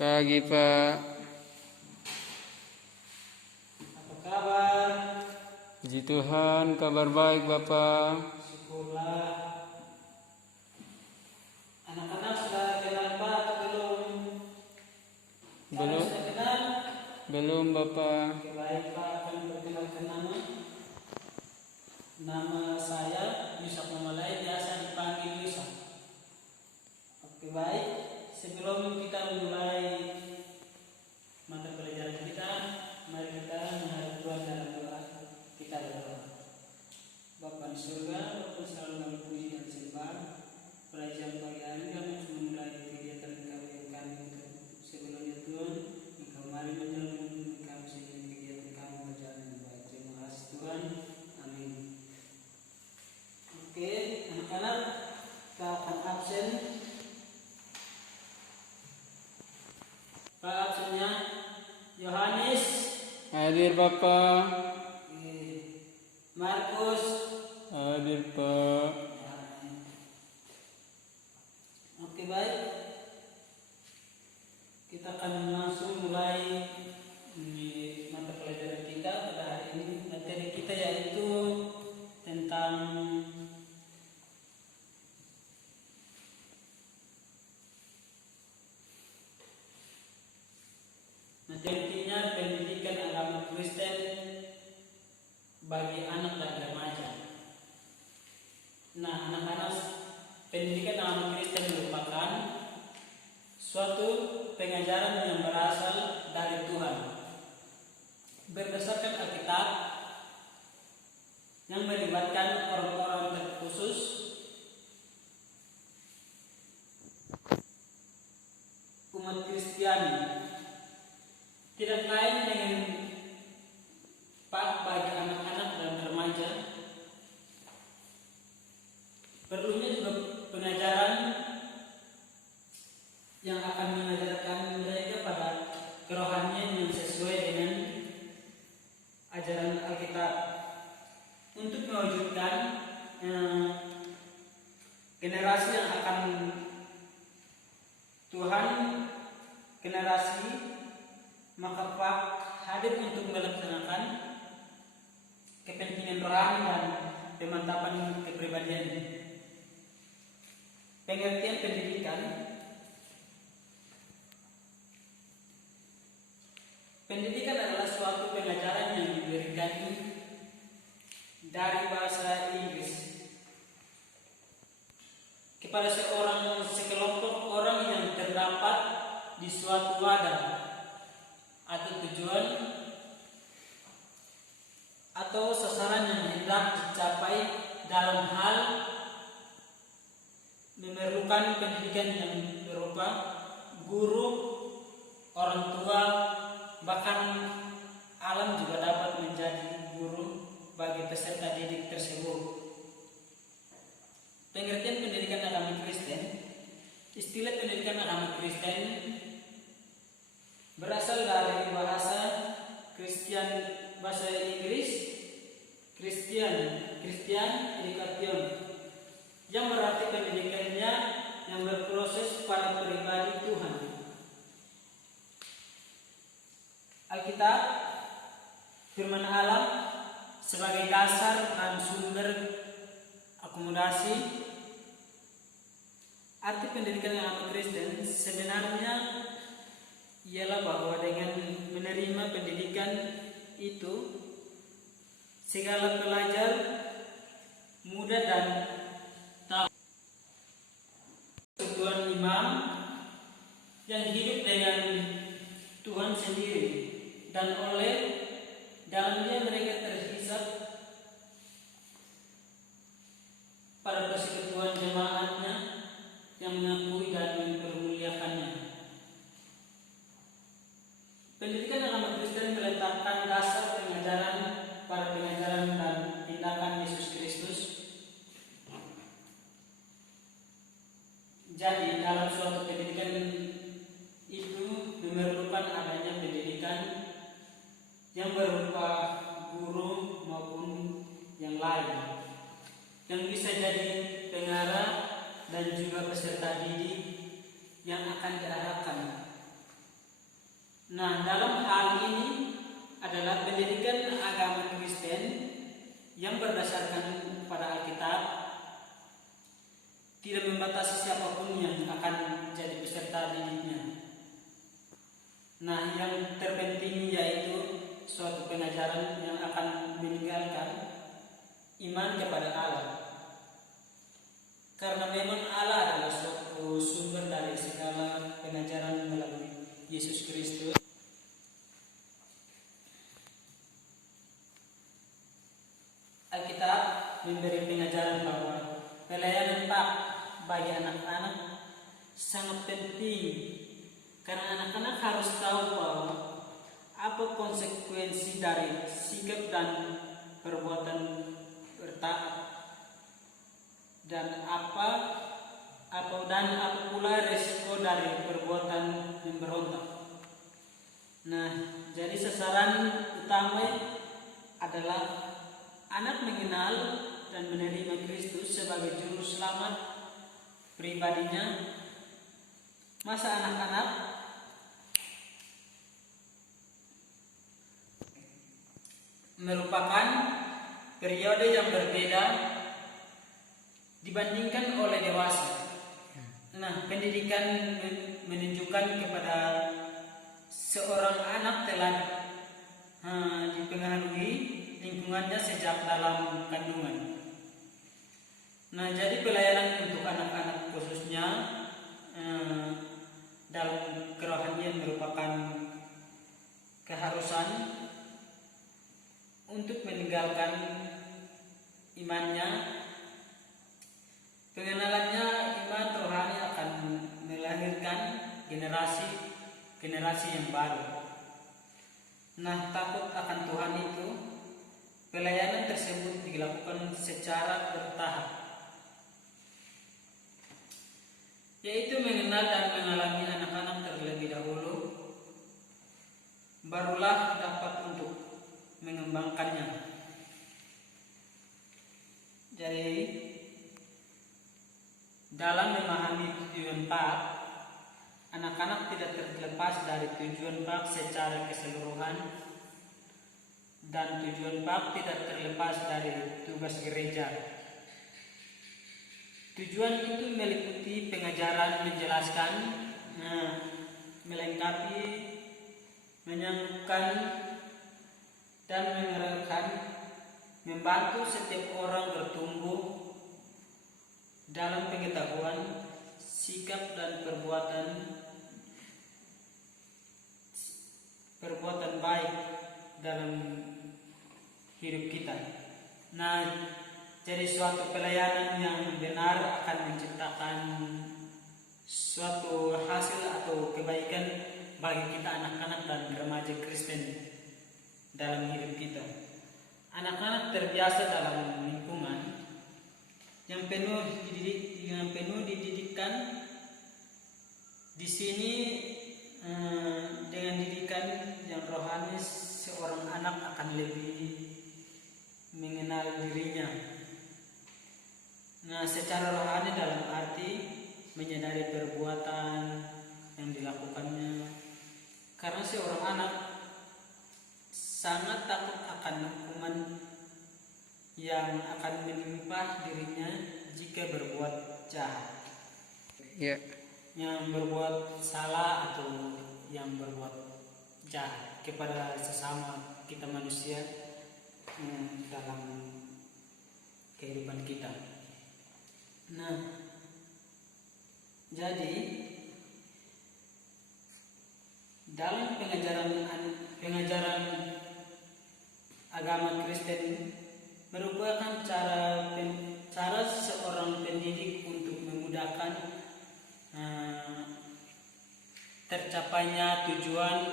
Pagi Pak. Apa kabar? Puji Tuhan, kabar baik Bapak. Syukurlah. Anak-anak sudah kenal Pak atau belum? Kalian sudah kenal? Belum Bapak. Oke, baik Pak, akan perkenalkan nama. Nama saya Yusak Mamalai, biasa dipanggil Yusak. Oke, baik. Sebelum kita mulai mata pelajaran kita, mari kita menghadap Tuhan dalam doa. Kita berdoa. Bapa di surga, Bapa selalu kami puji dan sembah. Pelajaran pagi hari kami memulai kegiatan kami yang kami sebelumnya Tuhan, Engkau mari menjalankan kami sehingga kegiatan kami berjalan dengan baik. Terima kasih Tuhan. Amin. Oke, anak-anak, kita akan absen. Pak, absennya Yohanes. Hadir Bapak. Markus. Hadir Pak. Oke, baik. Kita akan langsung mulai di mata pelajaran kita pada hari ini. Materi kita yaitu tentang intinya pendidikan agama Kristen bagi anak dan remaja. Nah, anak-anak, pendidikan agama Kristen merupakan suatu pengajaran yang berasal dari Tuhan berdasarkan Alkitab yang melibatkan orang-orang terkhusus umat Kristiani, tidak lain dengan bagi anak-anak dan remaja. Perlunya juga pengajaran yang akan mengajarkan mereka pada kerohanian yang sesuai dengan ajaran Alkitab untuk mewujudkan generasi yang akan Tuhan, generasi maka Pak hadir untuk melaksanakan kepentingan rohani dan pemantapan kepribadian. Pengertian pendidikan. Pendidikan adalah suatu pengajaran yang diberikan dari bahasa Inggris kepada sekelompok orang yang terdapat di suatu wadah atau tujuan atau sasaran yang hendak dicapai dalam hal memerlukan pendidikan yang berupa guru, orang tua, bahkan alam juga dapat menjadi guru bagi peserta didik tersebut. Pengertian pendidikan agama Kristen. Istilah pendidikan agama Kristen berasal dari bahasa bahasa Inggris Christian Education, yang berarti pendidikannya yang berproses pada pribadi Tuhan. Alkitab, firman Allah sebagai dasar dan sumber akomodasi. Arti pendidikan agama Kristen sebenarnya ialah bahwa dengan menerima pendidikan itu, segala pelajar muda dan tahu Tuhan imam yang hidup dengan Tuhan sendiri, dan oleh dalamnya mereka terhisap pada persekutuan jemaatnya yang mengakui dan mempermuliakannya. Pendidikan agama Kristen meletakkan dasar pengajaran pada pengajaran dan tindakan Yesus Kristus. Jadi dalam suatu pendidikan itu memerlukan adanya pendidikan yang berupa guru maupun yang lain, yang bisa jadi pengarah dan juga peserta didik yang akan diarahkan Nah, dalam hal ini adalah pendidikan agama Kristen yang berdasarkan pada Alkitab, tidak membatasi siapapun yang akan jadi peserta didiknya. Nah, yang terpenting yaitu suatu pengajaran yang akan meninggalkan iman kepada Allah. Karena memang Allah adalah suatu sumber dari segala pengajaran melalui Yesus Kristus. Alkitab memberi pengajaran bahwa pelayanan Pak bagi anak-anak sangat penting, karena anak-anak harus tahu bahwa apa konsekuensi dari sikap dan perbuatan bertaat, dan apa pula resiko dari perbuatan memberontak. Nah, jadi sasaran utama adalah anak mengenal dan menerima Kristus sebagai juru selamat pribadinya. Masa anak-anak merupakan periode yang berbeda dibandingkan oleh dewasa. Nah, pendidikan menunjukkan kepada seorang anak telah dipengaruhi lingkungannya sejak dalam kandungan. Nah, jadi pelayanan untuk anak-anak khususnya dalam kerohanian merupakan keharusan untuk meninggalkan imannya. Pengenalannya iman rohani akan melahirkan generasi yang baru. Nah, takut akan Tuhan itu, pelayanan tersebut dilakukan secara bertahap, yaitu mengenal dan mengalami anak-anak terlebih dahulu, barulah dapat untuk mengembangkannya. Jadi dalam memahami tujuan PAK, anak-anak tidak terlepas dari tujuan PAK secara keseluruhan, dan tujuan PAK tidak terlepas dari tugas gereja. Tujuan itu meliputi pengajaran, menjelaskan, melengkapi, menyambungkan, dan mengerahkan, membantu setiap orang bertumbuh dalam pengetahuan, sikap, dan perbuatan baik dalam hidup kita. Nah, jadi suatu pelayanan yang benar akan menciptakan suatu hasil atau kebaikan bagi kita anak-anak dan remaja Kristen dalam hidup kita. Anak-anak terbiasa dalam lingkungan yang penuh dididikan. Di sini dengan didikan yang rohani, seorang anak akan lebih mengenal dirinya. Nah, secara rohani dalam arti menyadari perbuatan yang dilakukannya, karena seorang anak sangat takut akan hukuman yang akan menimpa dirinya jika berbuat jahat, yang berbuat salah atau yang berbuat jahat kepada sesama kita manusia dalam kehidupan kita. Nah, jadi dalam pengajaran agama Kristen merupakan cara seorang pendidik untuk memudahkan tercapainya tujuan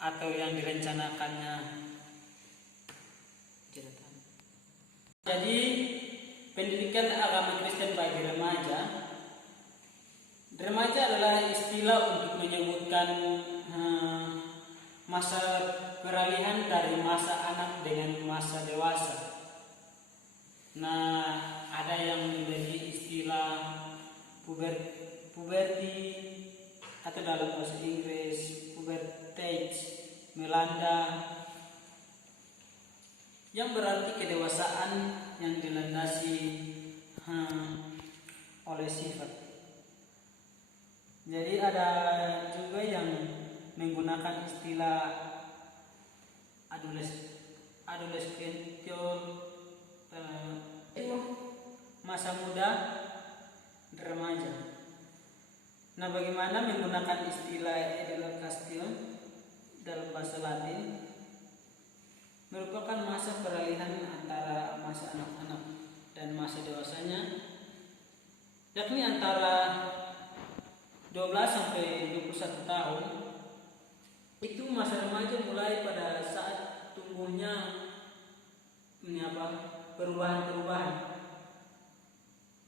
atau yang direncanakannya. Jadi pendidikan agama Kristen bagi remaja adalah istilah untuk menyebutkan masa peralihan dari masa anak dengan masa dewasa. Nah, ada yang menjadi istilah puberti, atau dalam bahasa Inggris pubertage melanda, yang berarti kedewasaan yang dilandasi oleh sifat. Jadi ada juga yang menggunakan istilah adolescential, masa muda remaja. Nah, bagaimana menggunakan istilah adolescential dalam bahasa Latin? Merupakan masa peralihan antara masa anak-anak dan masa dewasanya, yakni antara 12 sampai 21 tahun. Itu masa remaja mulai pada saat tumbuhnya perubahan-perubahan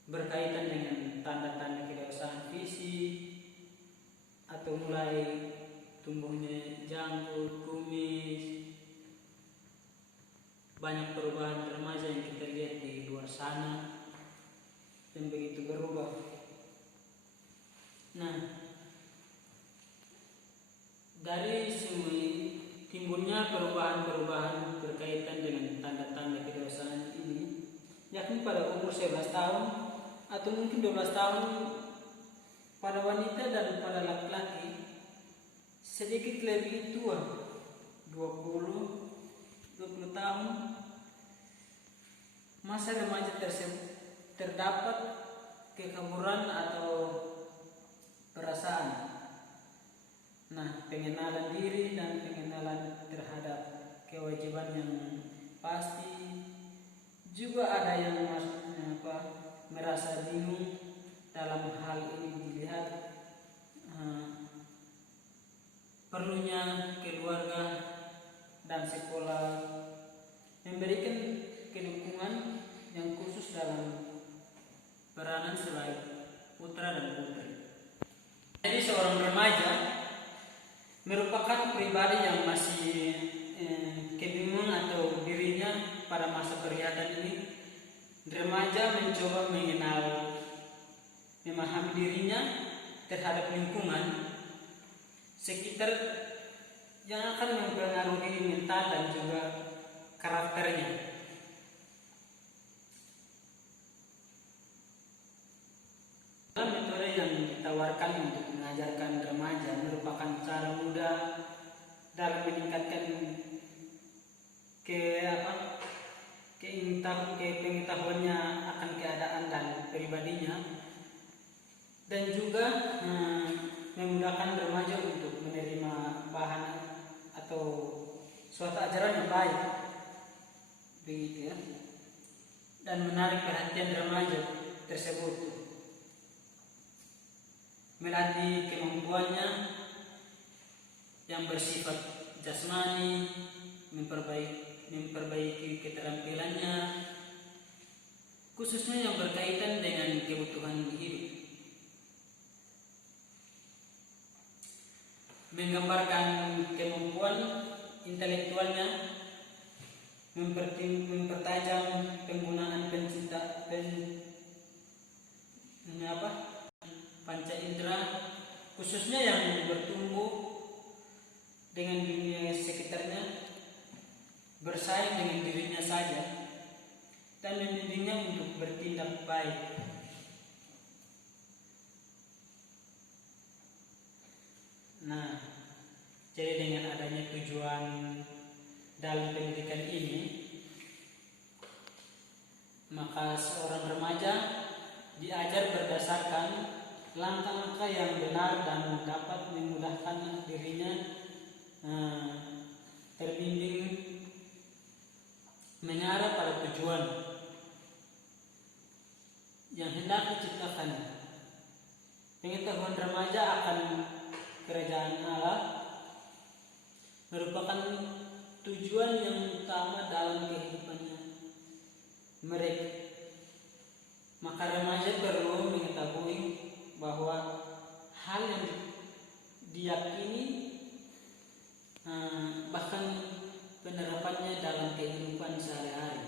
berkaitan dengan tanda-tanda kedewasaan fisik, atau mulai tumbuhnya janggut, kumis. Banyak perubahan remaja yang kita lihat di luar sana yang begitu berubah. Nah, dari semua timbulnya perubahan-perubahan berkaitan dengan tanda-tanda kedewasaan ini, yakni pada umur 11 tahun atau mungkin 12 tahun pada wanita dan pada laki-laki, sedikit lebih tua, 20 tahun. Masa remaja tersebut terdapat kekaburan atau perasaan. Nah, pengenalan diri dan pengenalan terhadap kewajiban yang pasti. Juga ada yang merasa bingung dalam hal ini dilihat perlunya keluarga dan sekolah memberikan kedukungan yang khusus dalam peranan sebagai putra dan putri. Jadi seorang remaja merupakan pribadi yang masih kebingungan atau dirinya pada masa perlihattan ini. Remaja mencoba mengenal, memahami dirinya terhadap lingkungan sekitar yang akan mempengaruhi mental dan juga karakternya. Metode yang ditawarkan untuk mengajarkan remaja merupakan cara mudah dalam meningkatkan pengetahuannya akan keadaan dan pribadinya, dan juga memudahkan remaja untuk menerima bahan atau suatu ajaran yang baik, begitu ya, dan menarik perhatian remaja tersebut, melatih kemampuannya yang bersifat jasmani, memperbaiki keterampilannya, khususnya yang berkaitan dengan kebutuhan hidup, menggambarkan kemampuan intelektualnya, mempertajam penggunaan panca indera, khususnya yang bertumbuh dengan dunia sekitarnya, bersaing dengan dirinya saja, dan membimbingnya untuk bertindak baik. Nah, jadi dengan adanya tujuan dalam pendidikan ini, maka seorang remaja diajar berdasarkan langkah-langkah yang benar dan dapat memudahkan dirinya terbimbing mengarah pada tujuan yang hendak diciptakan. Pengetahuan remaja akan kerajaan Allah merupakan tujuan yang utama dalam kehidupannya mereka. Maka remaja perlu mengetahui bahwa hal yang diyakini bahkan penerapannya dalam kehidupan sehari-hari.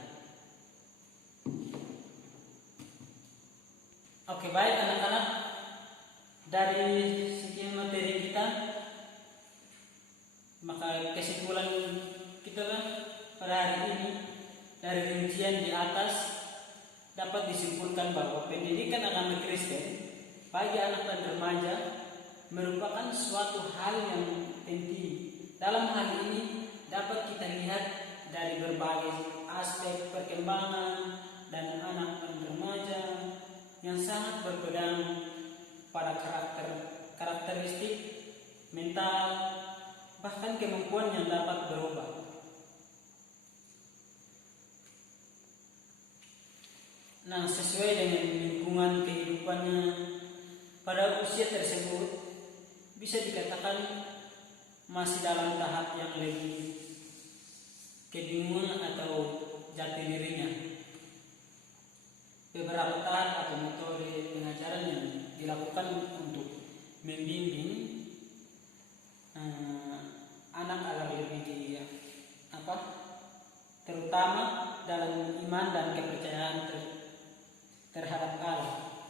Oke, baik anak-anak, dari sekian materi Demikian di atas dapat disimpulkan bahwa pendidikan agama Kristen bagi anak dan remaja merupakan suatu hal yang penting. Dalam hal ini dapat kita lihat dari berbagai aspek perkembangan dan anak dan remaja yang sangat berpegang pada karakteristik mental, bahkan kemampuan yang dapat berubah. Nah, sesuai dengan lingkungan kehidupannya pada usia tersebut, bisa dikatakan masih dalam tahap yang lebih kebingungan atau jati dirinya. Beberapa tahap atau metode pengajaran yang dilakukan untuk membimbing anak agar lebih terutama dalam iman dan kepercayaan terhadap Allah.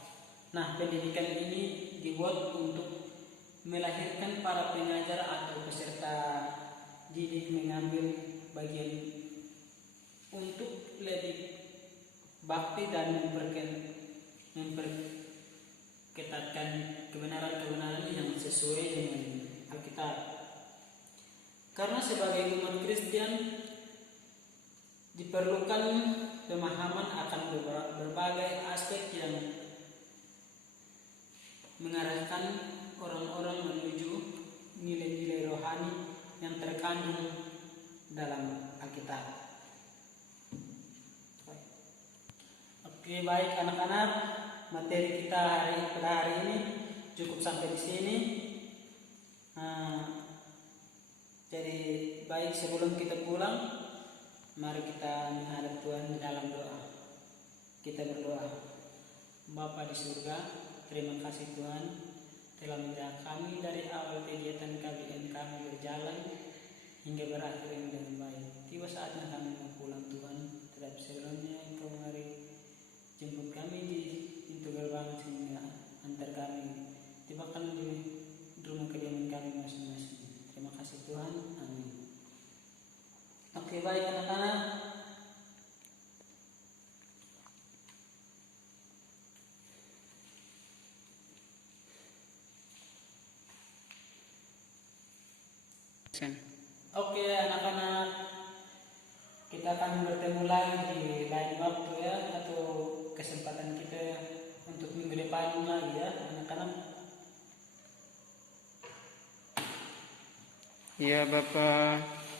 Nah, pendidikan ini dibuat untuk melahirkan para pengajar atau peserta didik mengambil bagian untuk lebih bakti dan memperketatkan kebenaran-kebenaran yang sesuai dengan Alkitab. Karena sebagai umat Kristen diperlukan pemahaman akan berbagai aspek yang mengarahkan orang-orang menuju nilai-nilai rohani yang terkandung dalam Alkitab. Oke, baik anak-anak, materi kita pada hari ini cukup sampai di sini. Jadi baik, sebelum kita pulang, mari kita menghadap Tuhan di dalam doa. Kita berdoa. Bapa di surga, terima kasih Tuhan telah menjaga kami dari awal kegiatan KBN kami berjalan hingga berakhir dengan baik. Tiba saatnya kami mau pulang Tuhan, tetapi sebelumnya Engkau mari jemput kami di pintu gerbang sehingga antar kami tibakan di rumah kediaman kami masing-masing. Terima kasih Tuhan, amin. Oke, baik anak-anak, oke anak-anak, kita akan bertemu lagi di lain waktu ya, atau kesempatan kita untuk minggu depan lagi ya anak-anak. Ya Bapak.